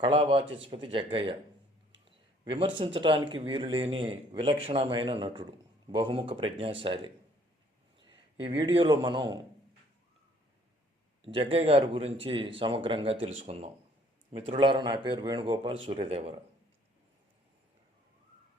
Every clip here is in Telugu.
కళావాచస్పతి జగ్గయ్య విమర్శించటానికి వీలులేని విలక్షణమైన నటుడు, బహుముఖ ప్రజ్ఞాశాలి. ఈ వీడియోలో మనం జగ్గయ్య గారి గురించి సమగ్రంగా తెలుసుకుందాం. మిత్రులారా, నా పేరు వేణుగోపాల్ సూర్యదేవర.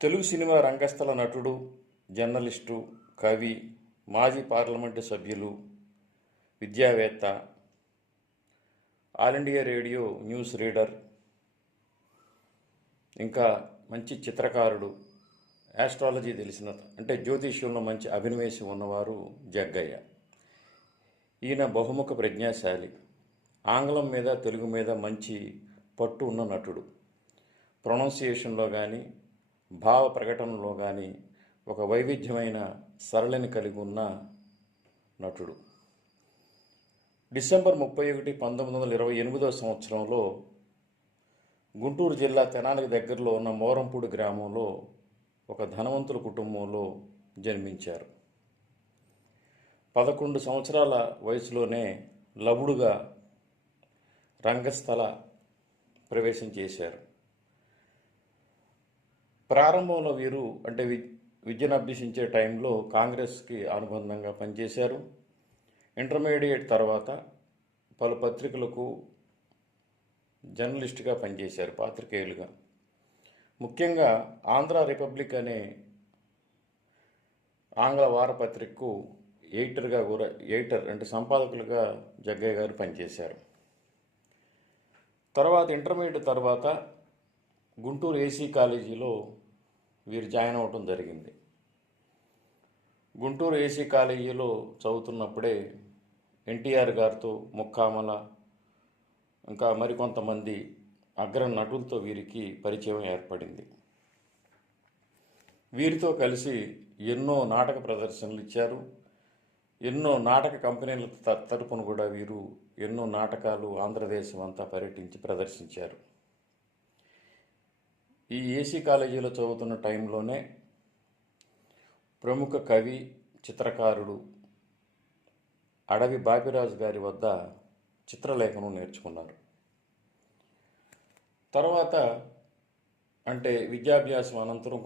తెలుగు సినిమా రంగస్థల నటుడు, జర్నలిస్టు, కవి, మాజీ పార్లమెంటు సభ్యులు, విద్యావేత్త, all India radio news reader, ఇంకా మంచి చిత్రకారుడు, ఆస్ట్రాలజీ తెలిసిన అంటే జ్యోతిష్యంలో మంచి అభినవేశం ఉన్నవారు జగ్గయ్య. ఈయన బహుముఖ ప్రజ్ఞాశాలి, ఆంగ్లం మీద తెలుగు మీద మంచి పట్టు ఉన్న నటుడు. ప్రొనౌన్సియేషన్లో కానీ భావ ప్రకటనలో కానీ ఒక వైవిధ్యమైన సరళిని కలిగి ఉన్న నటుడు. డిసెంబర్ 31, 1928 సంవత్సరంలో గుంటూరు జిల్లా తెనాలికి దగ్గరలో ఉన్న మోరంపూడి గ్రామంలో ఒక ధనవంతుల కుటుంబంలో జన్మించారు. 11 సంవత్సరాల వయసులోనే లవుడుగా రంగస్థల ప్రవేశం చేశారు. ప్రారంభంలో వీరు అంటే విద్యను అభ్యసించే టైంలో కాంగ్రెస్కి అనుబంధంగా పనిచేశారు. ఇంటర్మీడియట్ తర్వాత పలు పత్రికలకు జర్నలిస్టుగా పనిచేశారు, పాత్రికేయులుగా. ముఖ్యంగా ఆంధ్ర రిపబ్లిక్ అనే ఆంగ్ల వారపత్రికకు ఎడిటర్ అంటే సంపాదకులుగా జగ్గయ్య గారు పనిచేశారు. తర్వాత ఇంటర్మీడియట్ తర్వాత గుంటూరు ఏసీ కాలేజీలో వీరు జాయిన్ అవ్వటం జరిగింది. గుంటూరు ఏసీ కాలేజీలో చదువుతున్నప్పుడే ఎన్టీఆర్ గారితో, ముక్కామల, ఇంకా మరికొంతమంది అగ్ర నటులతో వీరికి పరిచయం ఏర్పడింది. వీరితో కలిసి ఎన్నో నాటక ప్రదర్శనలు ఇచ్చారు. ఎన్నో నాటక కంపెనీల తరపున కూడా వీరు ఎన్నో నాటకాలు ఆంధ్రదేశం అంతా పర్యటించి ప్రదర్శించారు. ఈ ఏసీ కాలేజీలో చదువుతున్న టైంలోనే ప్రముఖ కవి, చిత్రకారుడు అడవి బాపిరాజు గారి వద్ద చిత్రలేఖనం నేర్చుకున్నారు. తర్వాత అంటే విద్యాభ్యాసం అనంతరం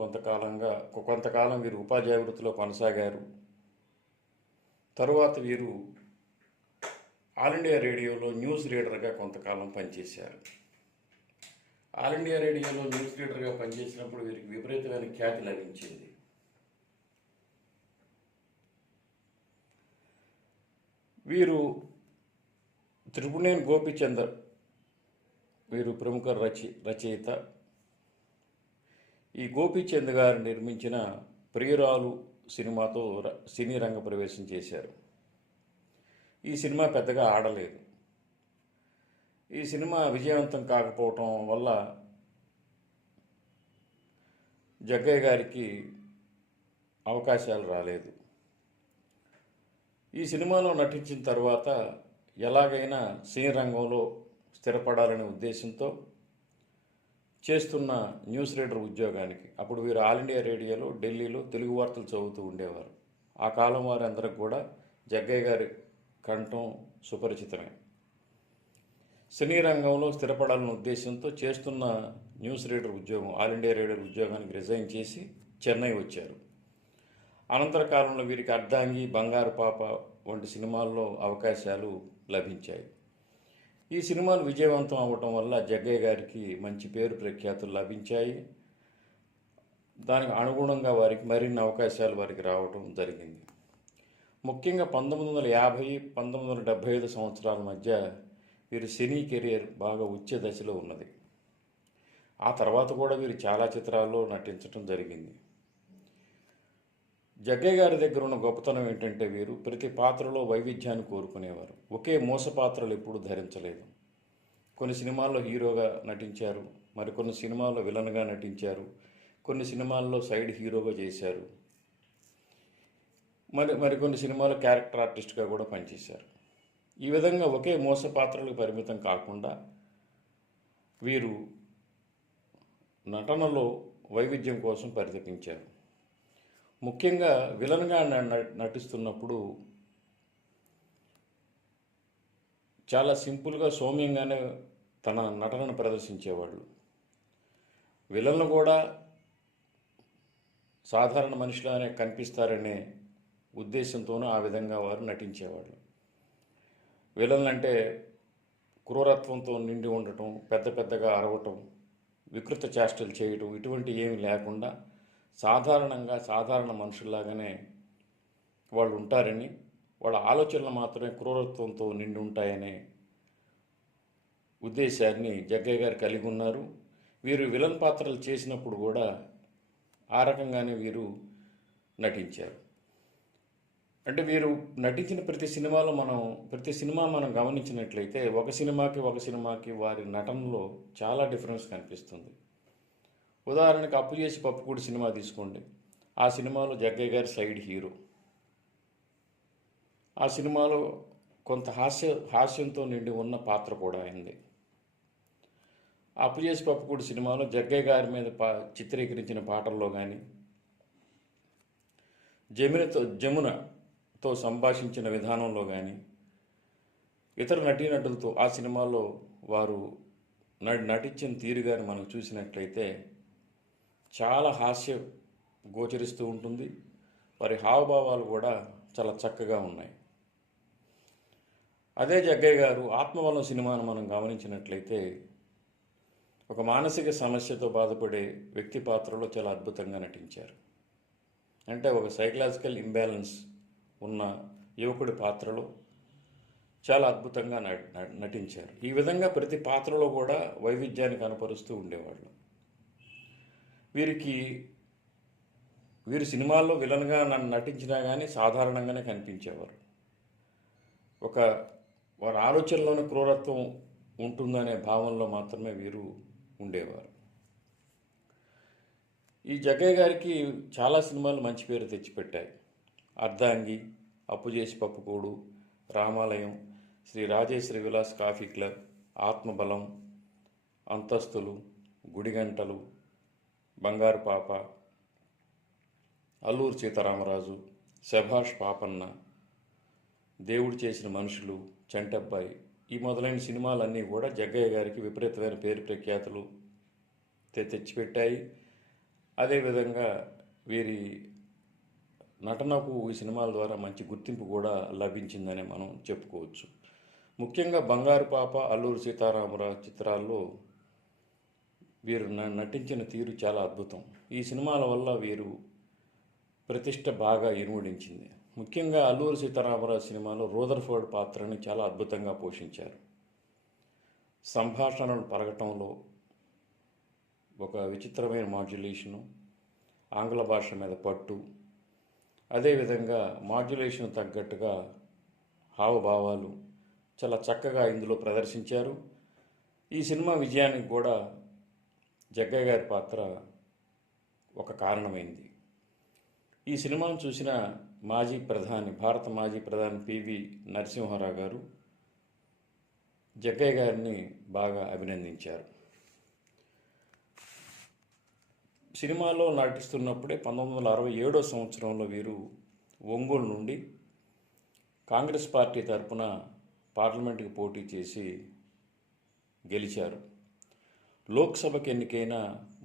కొంతకాలం వీరు ఉపాధ్యాయ వృత్తిలో కొనసాగారు. తరువాత వీరు ఆల్ ఇండియా రేడియోలో న్యూస్ రీడర్గా కొంతకాలం పనిచేశారు. ఆల్ ఇండియా రేడియోలో న్యూస్ రీడర్గా పనిచేసినప్పుడు వీరికి విపరీతమైన ఖ్యాతి లభించింది. వీరు త్రిపునేని గోపీచందర్, వీరు ప్రముఖ రచయిత. ఈ గోపీచంద్ గారు నిర్మించిన ప్రియురాలు సినిమాతో సినీ రంగ ప్రవేశం చేశారు. ఈ సినిమా పెద్దగా ఆడలేదు. ఈ సినిమా విజయవంతం కాకపోవటం వల్ల జగ్గయ్య గారికి అవకాశాలు రాలేదు. ఈ సినిమాలో నటించిన తర్వాత ఎలాగైనా సినీ రంగంలో స్థిరపడాలనే ఉద్దేశంతో చేస్తున్న న్యూస్ రీడర్ ఉద్యోగానికి, అప్పుడు వీరు ఆల్ ఇండియా రేడియోలో ఢిల్లీలో తెలుగు వార్తలు చదువుతూ ఉండేవారు. ఆ కాలం వారందరికి కూడా జగ్గయ్య గారి కంఠం సుపరిచితమే. సినీ రంగంలో స్థిరపడాలనే ఉద్దేశంతో చేస్తున్న న్యూస్ రీడర్ ఉద్యోగం, ఆల్ ఇండియా రేడియో ఉద్యోగానికి రిజైన్ చేసి చెన్నై వచ్చారు. అనంతర కాలంలో వీరికి అర్ధాంగి, బంగారు పాప వంటి సినిమాల్లో అవకాశాలు లభించాయి. ఈ సినిమాలు విజయవంతం అవ్వటం వల్ల జగ్గయ్య గారికి మంచి పేరు ప్రఖ్యాతులు లభించాయి. దానికి అనుగుణంగా వారికి మరిన్ని అవకాశాలు వారికి రావటం జరిగింది. ముఖ్యంగా 1950, 1975 సంవత్సరాల మధ్య వీరి సినీ కెరియర్ బాగా ఉచ్చ దశలో ఉన్నది. ఆ తర్వాత కూడా వీరు చాలా చిత్రాల్లో నటించడం జరిగింది. జగ్గయ్య గారి దగ్గర ఉన్న గొప్పతనం ఏంటంటే వీరు ప్రతి పాత్రలో వైవిధ్యాన్ని కోరుకునేవారు. ఒకే మోస పాత్రలు ఎప్పుడూ ధరించలేదు. కొన్ని సినిమాల్లో హీరోగా నటించారు, మరికొన్ని సినిమాల్లో విలన్గా నటించారు, కొన్ని సినిమాల్లో సైడ్ హీరోగా చేశారు, మరికొన్ని సినిమాల్లో క్యారెక్టర్ ఆర్టిస్ట్గా కూడా పనిచేశారు. ఈ విధంగా ఒకే మోస పాత్రలకు పరిమితం కాకుండా వీరు నటనలో వైవిధ్యం కోసం పరితపించారు. ముఖ్యంగా విలన్గా నటిస్తున్నప్పుడు చాలా సింపుల్గా, సౌమ్యంగానే తన నటనను ప్రదర్శించేవాళ్ళు. విలన్లు కూడా సాధారణ మనిషిలానే కనిపిస్తారనే ఉద్దేశంతోనూ ఆ విధంగా వారు నటించేవాళ్ళు. విలన్లు అంటే క్రూరత్వంతో నిండి ఉండటం, పెద్ద పెద్దగా అరవటం, వికృత చేష్టలు చేయటం, ఇటువంటి ఏమి లేకుండా సాధారణ మనుషుల్లాగానే వాళ్ళు ఉంటారని, వాళ్ళ ఆలోచనలు మాత్రమే క్రూరత్వంతో నిండి ఉంటాయనే ఉద్దేశాన్ని జగ్గయ్య గారు కలిగి ఉన్నారు. వీరు విలన్ పాత్రలు చేసినప్పుడు కూడా ఆ రకంగానే వీరు నటించారు. అంటే వీరు నటించిన ప్రతి సినిమా మనం గమనించినట్లయితే ఒక సినిమాకి వారి నటనలో చాలా డిఫరెన్స్ కనిపిస్తుంది. ఉదాహరణకి అప్పు చేసి పప్పుకూడి సినిమా తీసుకోండి. ఆ సినిమాలో జగ్గయ్య గారి సైడ్ హీరో. ఆ సినిమాలో కొంత హాస్యంతో నిండి ఉన్న పాత్ర కూడా అయింది. అప్పు చేసి పప్పుకూడి సినిమాలో జగ్గయ్య గారి మీద చిత్రీకరించిన పాటల్లో కానీ, జమునతో సంభాషించిన విధానంలో కానీ, ఇతర నటీనటులతో ఆ సినిమాలో వారు నటించిన తీరు కానీ మనం చూసినట్లయితే చాలా హాస్యం గోచరిస్తూ ఉంటుంది. వారి హావభావాలు కూడా చాలా చక్కగా ఉన్నాయి. అదే జగ్గయ్య గారు ఆత్మబలం సినిమాను మనం గమనించినట్లయితే ఒక మానసిక సమస్యతో బాధపడే వ్యక్తి పాత్రలో చాలా అద్భుతంగా నటించారు. అంటే ఒక సైకలాజికల్ ఇంబ్యాలెన్స్ ఉన్న యువకుడి పాత్రలో చాలా అద్భుతంగా నటించారు. ఈ విధంగా ప్రతి పాత్రలో కూడా వైవిధ్యాన్ని కనపరుస్తూ ఉండేవాళ్ళు. వీరు సినిమాల్లో విలన్గా నటించినా కానీ సాధారణంగానే కనిపించేవారు. వారి ఆలోచనలోని క్రూరత్వం ఉంటుందనే భావనలో మాత్రమే వీరు ఉండేవారు. ఈ జగ్గయ్య గారికి చాలా సినిమాలు మంచి పేరు తెచ్చిపెట్టాయి. అర్ధాంగి, అప్పు చేసి పప్పుకూడు, రామాలయం, శ్రీ రాజేశ్వరి విలాస్ కాఫీ క్లబ్, ఆత్మబలం, అంతస్తులు, గుడిగంటలు, బంగారు పాప, అల్లూరు సీతారామరాజు, శభాష్ పాపన్న, దేవుడు చేసిన మనుషులు, చంటబ్బాయి, ఈ మొదలైన సినిమాలన్నీ కూడా జగ్గయ్య గారికి విపరీతమైన పేరు ప్రఖ్యాతులు తెచ్చిపెట్టాయి. అదేవిధంగా వీరి నటనకు ఈ సినిమాల ద్వారా మంచి గుర్తింపు కూడా లభించిందని మనం చెప్పుకోవచ్చు. ముఖ్యంగా బంగారు పాప, అల్లూరు సీతారామరాజు చిత్రాల్లో వీరు నటించిన తీరు చాలా అద్భుతం. ఈ సినిమాల వల్ల వీరు ప్రతిష్ట బాగా ఇనుమడించింది. ముఖ్యంగా అల్లూరు సీతారామరాజు సినిమాలో రూదర్ఫోర్డ్ పాత్రని చాలా అద్భుతంగా పోషించారు. సంభాషణలు పలకటంలో ఒక విచిత్రమైన మాడ్యులేషను, ఆంగ్ల భాష మీద పట్టు, అదేవిధంగా మాడ్యులేషన్ తగ్గట్టుగా హావభావాలు చాలా చక్కగా ఇందులో ప్రదర్శించారు. ఈ సినిమా విజయానికి కూడా జగ్గయ్య గారి పాత్ర ఒక కారణమైంది. ఈ సినిమాను చూసిన భారత మాజీ ప్రధాని పివి నరసింహారావు గారు జగ్గయ్య గారిని బాగా అభినందించారు. సినిమాలో నటిస్తున్నప్పుడే 1967 సంవత్సరంలో వీరు ఒంగోలు నుండి కాంగ్రెస్ పార్టీ తరఫున పార్లమెంటుకి పోటీ చేసి గెలిచారు. లోక్సభకు ఎన్నికైన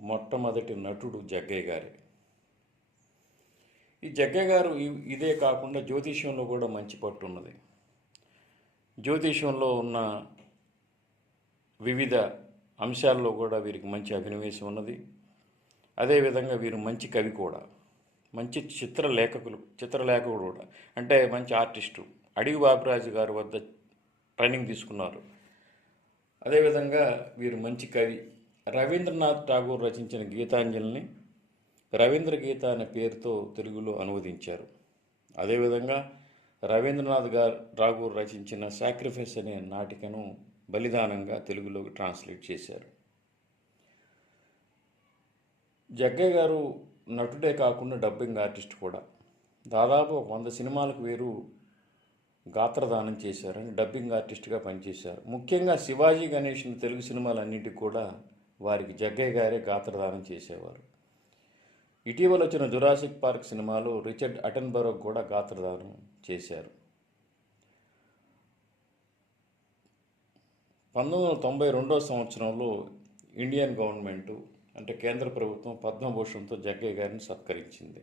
మొట్టమొదటి నటుడు జగ్గయ్య గారే. ఈ జగ్గయ్య గారు ఇదే కాకుండా జ్యోతిష్యంలో కూడా మంచి పట్టు ఉన్నది. జ్యోతిష్యంలో ఉన్న వివిధ అంశాల్లో కూడా వీరికి మంచి అభినవేశం ఉన్నది. అదేవిధంగా వీరు మంచి కవి కూడా, మంచి చిత్రలేఖకుడు కూడా, అంటే మంచి ఆర్టిస్టు. అడివి బాపిరాజు గారి వద్ద ట్రైనింగ్ తీసుకున్నారు. అదేవిధంగా వీరు మంచి కవి. రవీంద్రనాథ్ ఠాగూర్ రచించిన గీతాంజలిని రవీంద్ర గీత అనే పేరుతో తెలుగులో అనువదించారు. అదేవిధంగా రవీంద్రనాథ్ ఠాగూర్ రచించిన సాక్రిఫైస్ అనే నాటికను బలిదానంగా తెలుగులోకి ట్రాన్స్లేట్ చేశారు. జగ్గయ్య గారు నటుడే కాకుండా డబ్బింగ్ ఆర్టిస్ట్ కూడా. దాదాపు 100 సినిమాలకు వీరు గాత్రదానం చేశారని డబ్బింగ్ ఆర్టిస్ట్గా పనిచేశారు. ముఖ్యంగా శివాజీ గణేషన్ తెలుగు సినిమాలన్నింటికి కూడా వారికి జగ్గయ్య గారే గాత్రదానం చేసేవారు. ఇటీవల వచ్చిన జురాసిక్ పార్క్ సినిమాలో రిచర్డ్ అటెన్బరో కూడా గాత్రదానం చేశారు. 1992 సంవత్సరంలో ఇండియన్ గవర్నమెంటు అంటే కేంద్ర ప్రభుత్వం పద్మభూషణ్తో జగ్గయ్య గారిని సత్కరించింది.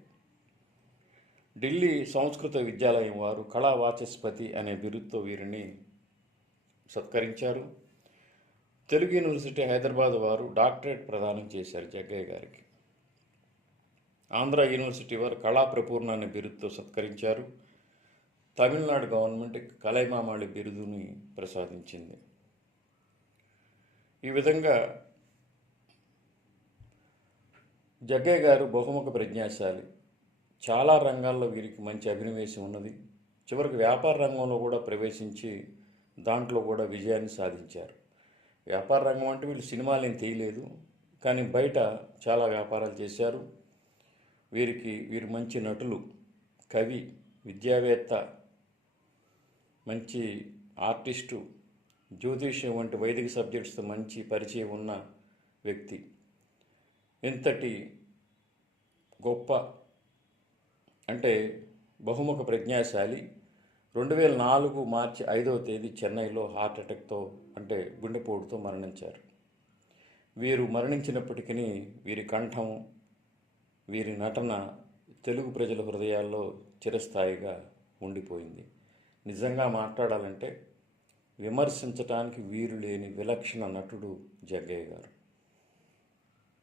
ఢిల్లీ సంస్కృత విద్యాలయం వారు కళా వాచస్పతి అనే బిరుదుతో వీరిని సత్కరించారు. తెలుగు యూనివర్సిటీ హైదరాబాద్ వారు డాక్టరేట్ ప్రదానం చేశారు జగ్గయ్య గారికి. ఆంధ్ర యూనివర్సిటీ వారు కళా ప్రపూర్ణ అనే బిరుదుతో సత్కరించారు. తమిళనాడు గవర్నమెంట్ కలైమామణి బిరుదుని ప్రసాదించింది. ఈ విధంగా జగ్గయ్య గారు బహుముఖ ప్రజ్ఞాశాలి. చాలా రంగాల్లో వీరికి మంచి అభినవేశం ఉన్నది. చివరికి వ్యాపార రంగంలో కూడా ప్రవేశించి దాంట్లో కూడా విజయాన్ని సాధించారు. వ్యాపార రంగం అంటే వీళ్ళు సినిమాలు ఏం తీయలేదు, కానీ బయట చాలా వ్యాపారాలు చేశారు. వీరు మంచి నటులు, కవి, విద్యావేత్త, మంచి ఆర్టిస్టు, జ్యోతిష్యం వంటి వైదిక సబ్జెక్ట్స్తో మంచి పరిచయం ఉన్న వ్యక్తి. ఇంతటి గొప్ప అంటే బహుముఖ ప్రజ్ఞాశాలి 2004 మార్చి 5వ తేదీ చెన్నైలో హార్ట్ అటాక్తో అంటే గుండెపోటుతో మరణించారు. వీరు మరణించినప్పటికీ వీరి కంఠం, వీరి నటన తెలుగు ప్రజల హృదయాల్లో చిరస్థాయిగా ఉండిపోయింది. నిజంగా మాట్లాడాలంటే విమర్శించడానికి వీరు లేని విలక్షణ నటుడు జగ్గయ్య గారు.